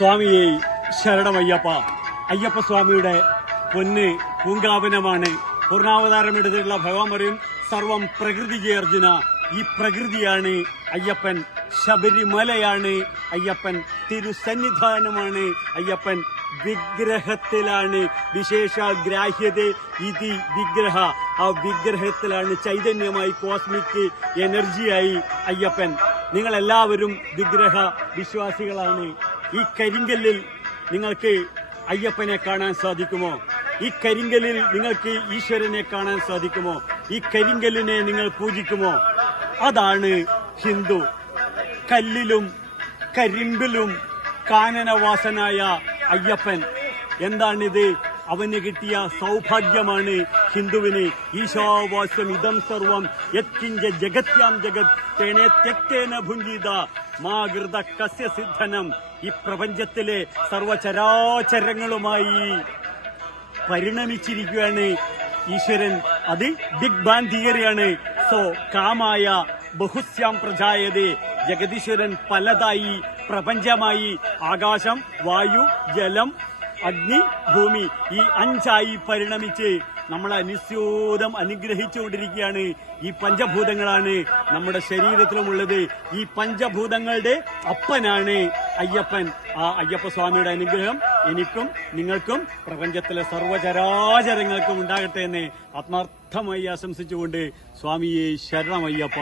സ്വാമിയെ ശരണമയ്യപ്പ അയ്യപ്പ. സ്വാമിയുടെ പൊന്ന് പൂങ്കാവനമാണ് പൂർണാവതാരം എടുത്തിട്ടുള്ള ഭഗവാൻ പറയും സർവം പ്രകൃതി ചേർജുന ഈ പ്രകൃതിയാണ് അയ്യപ്പൻ. ശബരിമലയാണ് അയ്യപ്പൻ. തിരുസന്നിധാനമാണ് അയ്യപ്പൻ. വിഗ്രഹത്തിലാണ് വിശേഷ ഗ്രാഹ്യത ഇതി വിഗ്രഹ. ആ വിഗ്രഹത്തിലാണ് ചൈതന്യമായി കോസ്മിക് എനർജിയായി അയ്യപ്പൻ. നിങ്ങളെല്ലാവരും വിഗ്രഹ വിശ്വാസികളാണ്. ഈ കരിങ്കല്ലിൽ നിങ്ങൾക്ക് അയ്യപ്പനെ കാണാൻ സാധിക്കുമോ? ഈ കരിങ്കല്ലിൽ നിങ്ങൾക്ക് ഈശ്വരനെ കാണാൻ സാധിക്കുമോ? ഈ കരിങ്കല്ലിനെ നിങ്ങൾ പൂജിക്കുമോ? അതാണ് ഹിന്ദു. കല്ലിലും കരിമ്പിലും കാനനവാസനായ അയ്യപ്പൻ. എന്താണിത്? അവന് കിട്ടിയ സൗഭാഗ്യമാണ് ഹിന്ദുവിന്. ഈശാവാസ്യം ഇതം സർവം യത്കിഞ്ച ജഗത്യാം ജഗത് തേനെ തെക്തേന ഭുഞ്ചിത മാകൃത കസ്യ സിദ്ധനം ഈ പ്രപഞ്ചത്തിലെ സർവചരാചരങ്ങളുമായി പരിണമിച്ചിരിക്കുകയാണ് ഈശ്വരൻ. അത് ബിഗ് തിയറിയാണ്. സോ കാമായ ബഹുസ്യാം പ്രജായതേ. ജഗദീശ്വരൻ പലതായി പ്രപഞ്ചമായി ആകാശം വായു ജലം അഗ്നി ഭൂമി ഈ അഞ്ചായി പരിണമിച്ച് നമ്മളെ അനുസ്യൂതം അനുഗ്രഹിച്ചുകൊണ്ടിരിക്കുകയാണ്. ഈ പഞ്ചഭൂതങ്ങളാണ് നമ്മുടെ ശരീരത്തിലുമുള്ളത്. ഈ പഞ്ചഭൂതങ്ങളുടെ അപ്പനാണ് അയ്യപ്പൻ. ആ അയ്യപ്പ സ്വാമിയുടെ അനുഗ്രഹം എനിക്കും നിങ്ങൾക്കും പ്രപഞ്ചത്തിലെ സർവചരാചരങ്ങൾക്കും ഉണ്ടാകട്ടെ എന്ന് ആത്മാർത്ഥമായി ആശംസിച്ചുകൊണ്ട് സ്വാമിയെ ശരണമയ്യപ്പ.